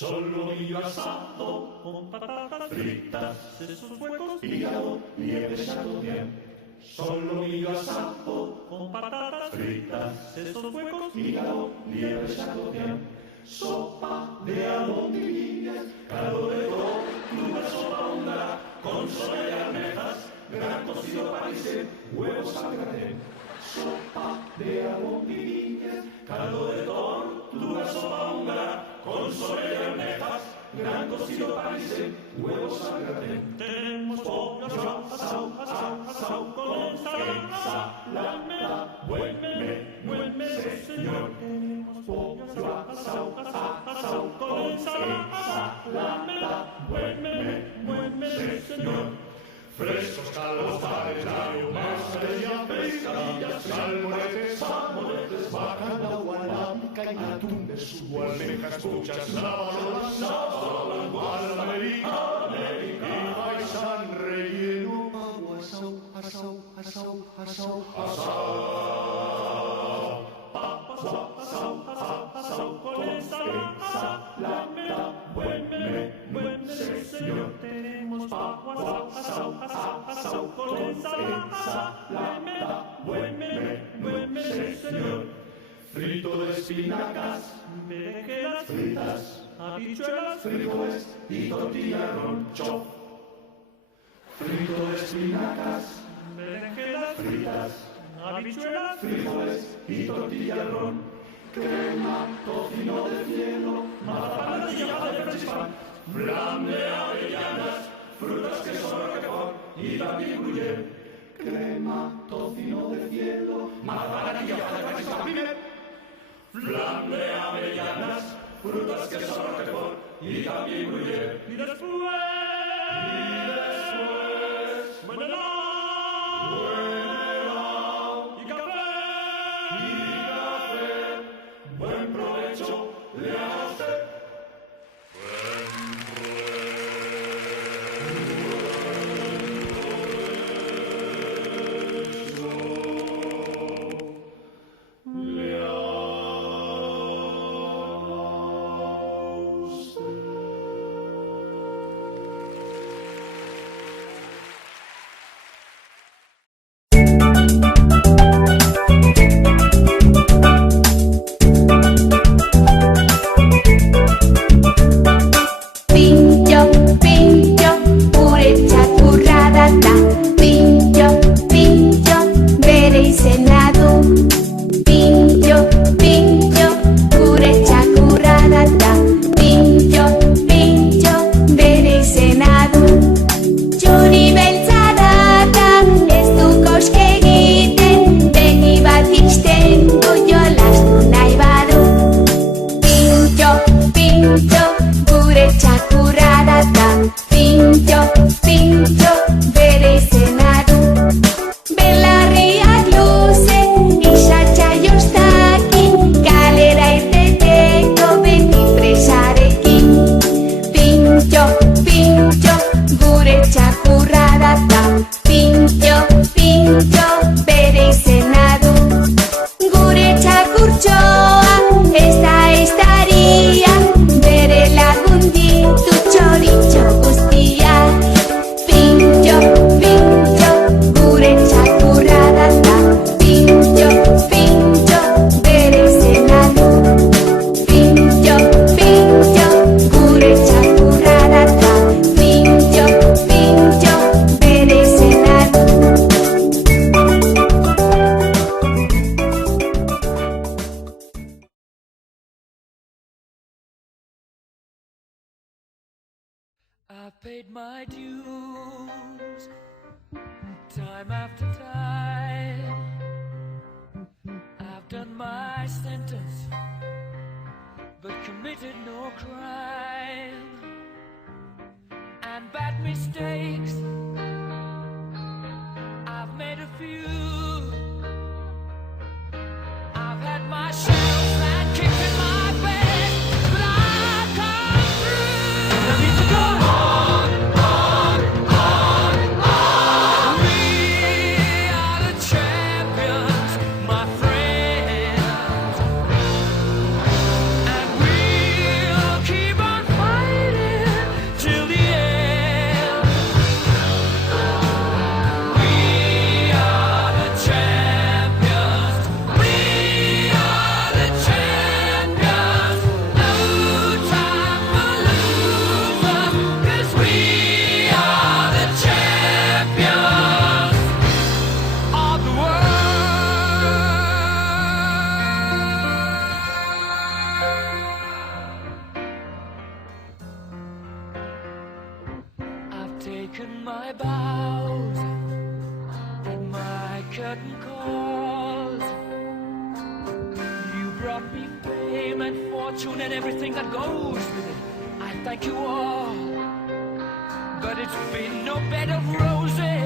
Solo y asado con patatas fritas, esos huecos, hígado, nieve, chardonnay. Solo y asado con patatas fritas, esos huecos, hígado, nieve, chardonnay. Sopa de albondiguillas, caldo de tortuga, sopa húngara, con soya y almejas, gran cocido parisien, huevos al granel. Sopa de albondiguillas, caldo de tortuga, sopa húngara, con soya y almejas, gran cocido parisien, huevos al granel. Tenemos pollo asado con ensalada, buen menú, señor. Tenemos pollo asado con ensalada, buen menú, señor. Frescos calabazas, mariscos, pescadillas, salmoretes, bacalao, alambica y atún de su almejas, truchas, sábalo, americano, y faisán relleno, pavo asado, con ensalada, buen menú, señor. Tenemos pavo asado con ensalada, buen menú, señor. Frito de espinacas, berenjenas fritas, habichuelas, frijoles y tortilla roncho. Frito de espinacas, berenjenas fritas, habichuelas, frijoles y tortilla ron. Crema, tocino de cielo, mazapanes y hoja de frespan, flan de avellanas, frutas, queso, roquefort y también gruyère. Crema, tocino de cielo, mazapanes y hoja de frespan, flan de avellanas, frutas, queso, roquefort y también gruyère. Y después, buen helado, y café, buen provecho le hace. I've paid my dues, time after time. I've done my sentence, but committed no crime. And bad mistakes, I've made a few. I've had my shells and kicked in my bed, but I've come through. And I need to go on. We are curtain calls. You brought me fame and fortune and everything that goes with it. I thank you all, but it's been no bed of roses.